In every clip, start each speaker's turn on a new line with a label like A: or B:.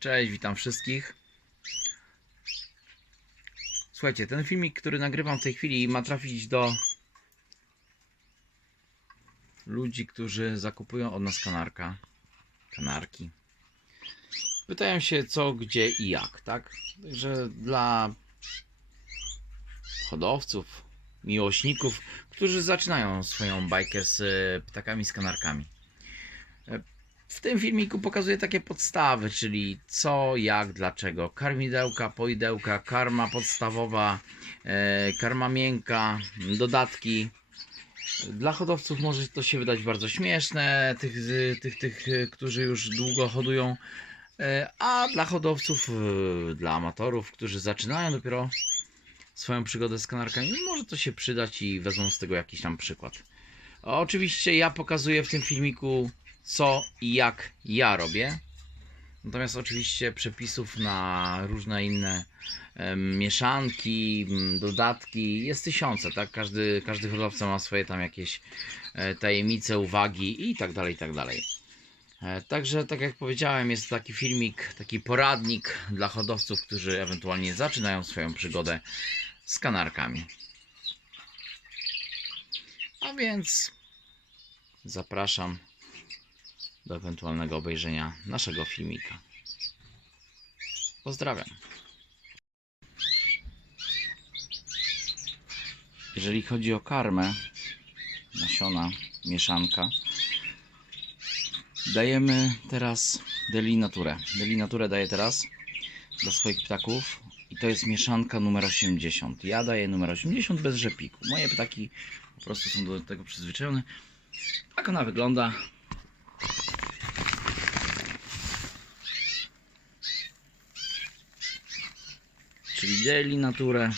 A: Cześć, witam wszystkich. Słuchajcie, ten filmik, który nagrywam w tej chwili, ma trafić do ludzi, którzy zakupują od nas kanarka, kanarki. Pytają się co, gdzie i jak, tak? Także dla hodowców, miłośników, którzy zaczynają swoją bajkę z ptakami, z kanarkami. W tym filmiku pokazuję takie podstawy, czyli co, jak, dlaczego. Karmidełka, poidełka, karma podstawowa, e, karma miękka, dodatki. Dla hodowców może to się wydać bardzo śmieszne, tych, tych, tych, którzy już długo hodują, e, a dla hodowców, e, dla amatorów, którzy zaczynają dopiero swoją przygodę z kanarkami, może to się przydać i wezmą z tego jakiś tam przykład. Oczywiście ja pokazuję w tym filmiku co i jak ja robię. Natomiast oczywiście przepisów na różne inne mieszanki, dodatki jest tysiące, tak? Każdy, każdy hodowca ma swoje tam jakieś e, tajemnice, uwagi i tak dalej, i tak dalej. E, Także, tak jak powiedziałem, jest taki filmik, taki poradnik dla hodowców, którzy ewentualnie zaczynają swoją przygodę z kanarkami. A więc zapraszam do ewentualnego obejrzenia naszego filmika. Pozdrawiam. Jeżeli chodzi o karmę, nasiona, mieszanka, dajemy teraz delinaturę. Delinaturę daję teraz dla swoich ptaków i to jest mieszanka numer 80. Ja daję numer 80 bez rzepiku. Moje ptaki po prostu są do tego przyzwyczajone. Tak ona wygląda. Czyli Daily Nature.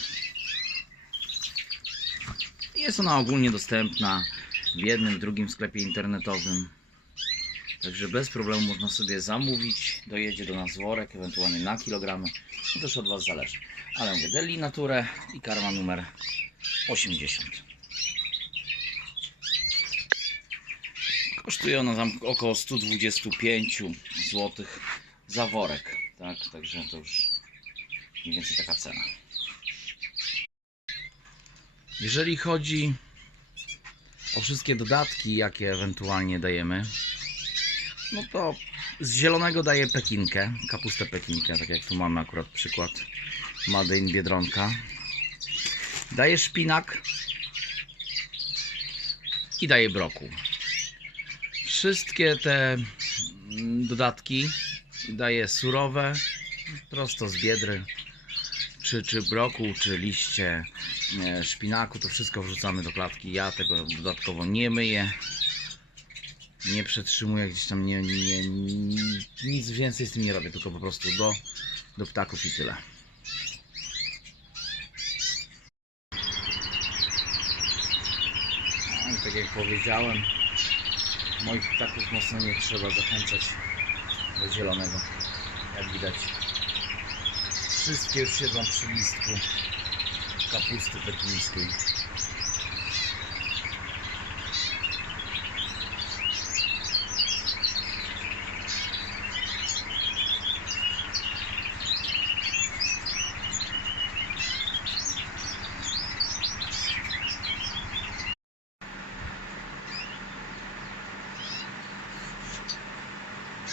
A: Jest ona ogólnie dostępna w jednym, drugim sklepie internetowym. Także bez problemu można sobie zamówić. Dojedzie do nas worek, ewentualnie na kilogramy. To też od Was zależy. Ale mówię, Daily Nature i karma numer 80. Kosztuje ona tam około 125 zł za worek. Tak, także to już mniej więcej taka cena. Jeżeli chodzi o wszystkie dodatki, jakie ewentualnie dajemy, no to z zielonego daję pekinkę, kapustę pekinkę, tak jak tu mamy akurat przykład Made in Biedronka. Daję szpinak i daję brokuł. Wszystkie te mm, dodatki daję surowe, prosto z biedry czy, czy brokuł, czy liście e, szpinaku, to wszystko wrzucamy do klatki. Ja tego dodatkowo nie myję. Nie przetrzymuję gdzieś tam, nie, nie, nic więcej z tym nie robię, tylko po prostu do, do ptaków i tyle. No, i tak jak powiedziałem, moich ptaków mocno nie trzeba zachęcać do zielonego. Jak widać, Wszystkie siedzą przy listku kapusty pekińskiej.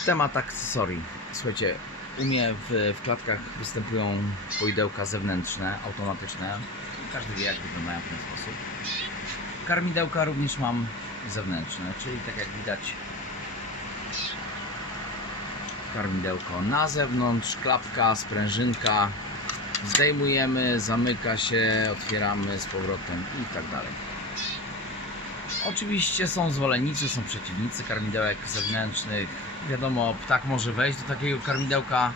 A: Temat akcesorii. Słuchajcie, u mnie w, w klatkach występują poidełka zewnętrzne, automatyczne. Każdy wie, jak wyglądają w ten sposób. Karmidełka również mam zewnętrzne, czyli tak jak widać, karmidełko na zewnątrz, klapka, sprężynka. Zdejmujemy, zamyka się, otwieramy z powrotem i tak dalej. Oczywiście są zwolennicy, są przeciwnicy karmidełek zewnętrznych. Wiadomo, ptak może wejść do takiego karmidełka,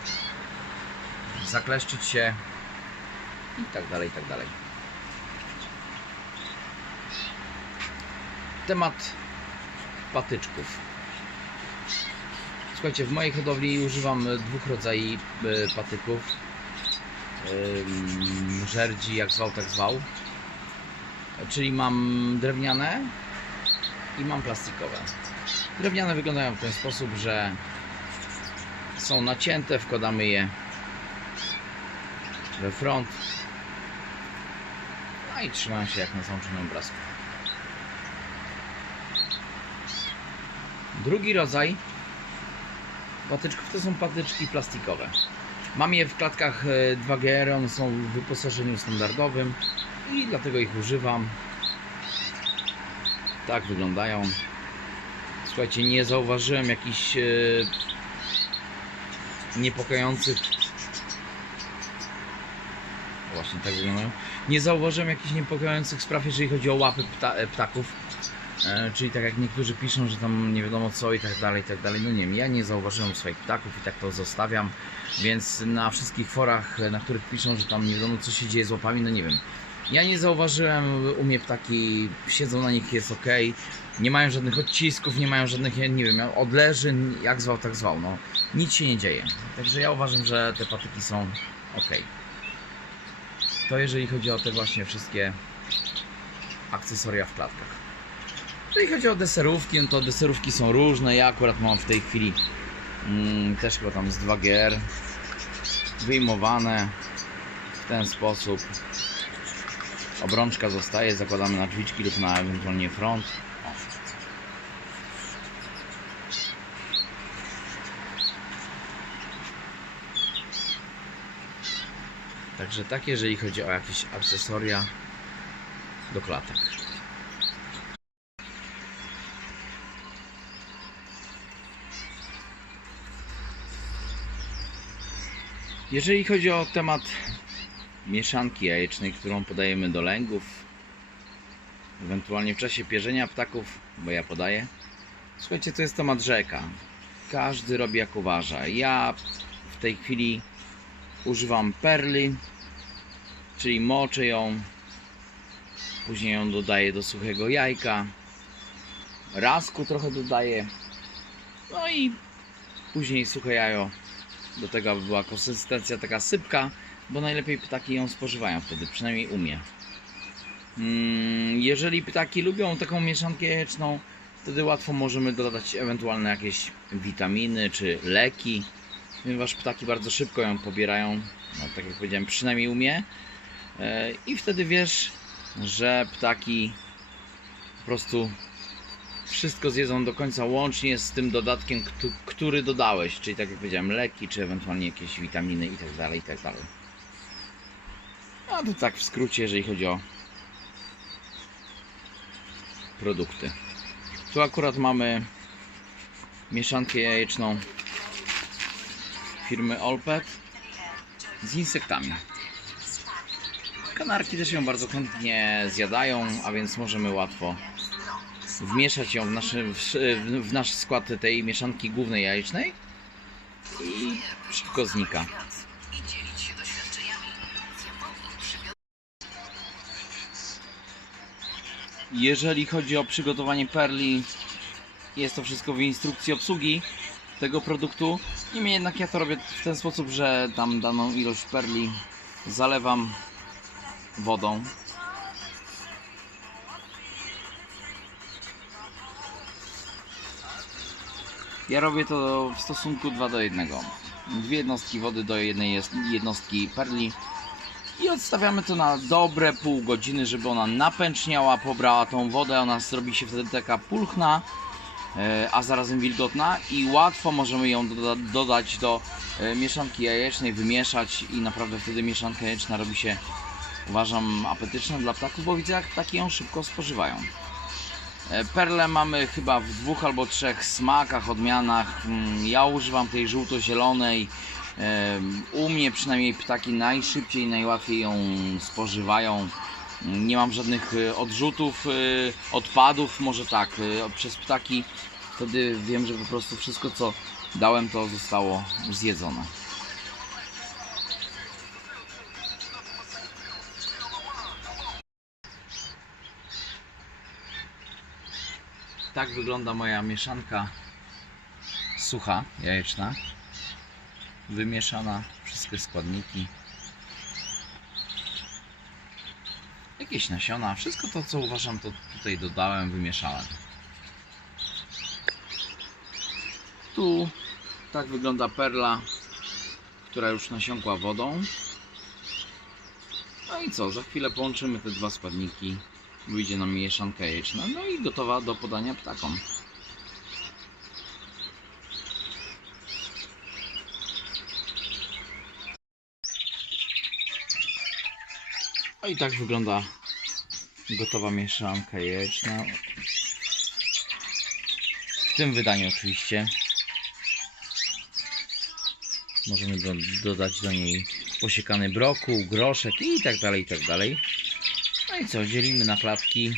A: zakleszczyć się i tak dalej, i tak dalej. Temat patyczków. Słuchajcie, w mojej hodowli używam dwóch rodzajów e, patyków. Żerdzi, jak zwał, tak zwał. Czyli mam drewniane i mam plastikowe. Drewniane wyglądają w ten sposób, że są nacięte, wkładamy je we front. No i trzymają się jak na załączonym obrazku. Drugi rodzaj patyczków to są patyczki plastikowe. Mam je w klatkach e, 2GR, one są w wyposażeniu standardowym i dlatego ich używam. Tak wyglądają. Słuchajcie, nie zauważyłem jakichś e, niepokojących. Właśnie tak wyglądają. Nie zauważyłem jakichś niepokojących spraw, jeżeli chodzi o łapy pta, e, ptaków. E, czyli tak jak niektórzy piszą, że tam nie wiadomo co i tak dalej, i tak dalej. No nie wiem, ja nie zauważyłem swoich ptaków i tak to zostawiam. Więc na wszystkich forach, na których piszą, że tam nie wiadomo co się dzieje z łapami, no nie wiem. Ja nie zauważyłem, u mnie ptaki siedzą na nich, jest ok. Nie mają żadnych odcisków, nie mają żadnych, nie wiem, odleży, jak zwał, tak zwał. No, nic się nie dzieje. Także ja uważam, że te patyki są ok. To jeżeli chodzi o te właśnie wszystkie akcesoria w klatkach. Jeżeli chodzi o deserówki, no to deserówki są różne. Ja akurat mam w tej chwili mm, też chyba tam z 2GR wyjmowane w ten sposób. Obrączka zostaje, zakładamy na drzwiczki lub na ewentualnie front. Także tak, jeżeli chodzi o jakieś akcesoria do klatek. Jeżeli chodzi o temat mieszanki jajecznej, którą podajemy do lęgów, ewentualnie w czasie pierzenia ptaków, bo ja podaję. Słuchajcie, to jest temat rzeka. Każdy robi jak uważa. Ja w tej chwili używam perli, czyli moczę ją, później ją dodaję do suchego jajka, rasku trochę dodaję, no i później suche jajo do tego, aby była konsystencja taka sypka, bo najlepiej ptaki ją spożywają wtedy, przynajmniej u mnie. Mm, Jeżeli ptaki lubią taką mieszankę jajeczną, wtedy łatwo możemy dodać ewentualne jakieś witaminy czy leki, ponieważ ptaki bardzo szybko ją pobierają, no, tak jak powiedziałem, przynajmniej u mnie. E, I wtedy wiesz, że ptaki po prostu wszystko zjedzą do końca łącznie z tym dodatkiem, któ- który dodałeś, czyli tak jak powiedziałem, leki, czy ewentualnie jakieś witaminy i tak A to tak w skrócie, jeżeli chodzi o produkty. Tu akurat mamy mieszankę jajeczną firmy Olpet z insektami. Kanarki też ją bardzo chętnie zjadają, a więc możemy łatwo wmieszać ją w, naszy, w, w nasz skład tej mieszanki głównej jajecznej i szybko znika. Jeżeli chodzi o przygotowanie perli, jest to wszystko w instrukcji obsługi tego produktu. Niemniej jednak ja to robię w ten sposób, że tam daną ilość perli zalewam wodą. Ja robię to w stosunku 2 do 1. Dwie jednostki wody do jednej jednostki perli i odstawiamy to na dobre pół godziny, żeby ona napęczniała, pobrała tą wodę, ona zrobi się wtedy taka pulchna, e, a zarazem wilgotna i łatwo możemy ją doda dodać do e, mieszanki jajecznej, wymieszać i naprawdę wtedy mieszanka jajeczna robi się, uważam, apetyczna dla ptaków, bo widzę jak ptaki ją szybko spożywają. E, Perle mamy chyba w dwóch albo trzech smakach, odmianach. Mm, Ja używam tej żółto-zielonej. U mnie przynajmniej ptaki najszybciej, najłatwiej ją spożywają. Nie mam żadnych e, odrzutów, e, odpadów, może tak, e, przez ptaki. Wtedy wiem, że po prostu wszystko co dałem to zostało zjedzone. Tak wygląda moja mieszanka sucha, jajeczna. Wymieszana, wszystkie składniki. Jakieś nasiona, wszystko to co uważam to tutaj dodałem, wymieszałem. Tu Tak wygląda perla, która już nasiąkła wodą. No i co, za chwilę połączymy te dwa składniki. Wyjdzie nam mieszanka jajeczna, no i gotowa do podania ptakom. No i tak wygląda gotowa mieszanka jajeczna. W tym wydaniu oczywiście. Możemy do, dodać do niej posiekany brokuł, groszek i tak dalej, i tak dalej. No i co, dzielimy na klatki,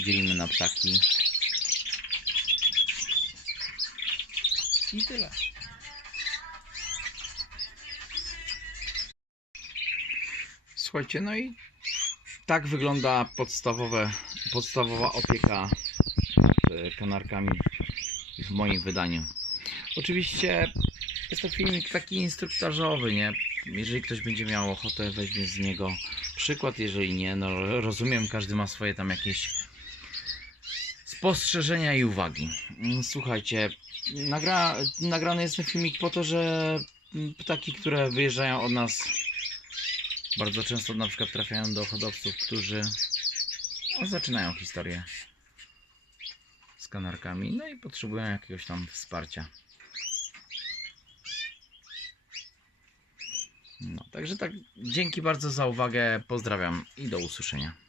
A: dzielimy na ptaki. I tyle. Słuchajcie, no i tak wygląda podstawowe, podstawowa opieka nad kanarkami w moim wydaniu. Oczywiście jest to filmik taki instruktażowy, nie? Jeżeli ktoś będzie miał ochotę, weźmie z niego przykład, jeżeli nie, no rozumiem, każdy ma swoje tam jakieś spostrzeżenia i uwagi. Mm, Słuchajcie, nagra, nagrany jest ten filmik po to, że mm, ptaki, które wyjeżdżają od nas bardzo często na przykład trafiają do hodowców, którzy no, zaczynają historię z kanarkami, no i potrzebują jakiegoś tam wsparcia. No, także tak, dzięki bardzo za uwagę, pozdrawiam i do usłyszenia.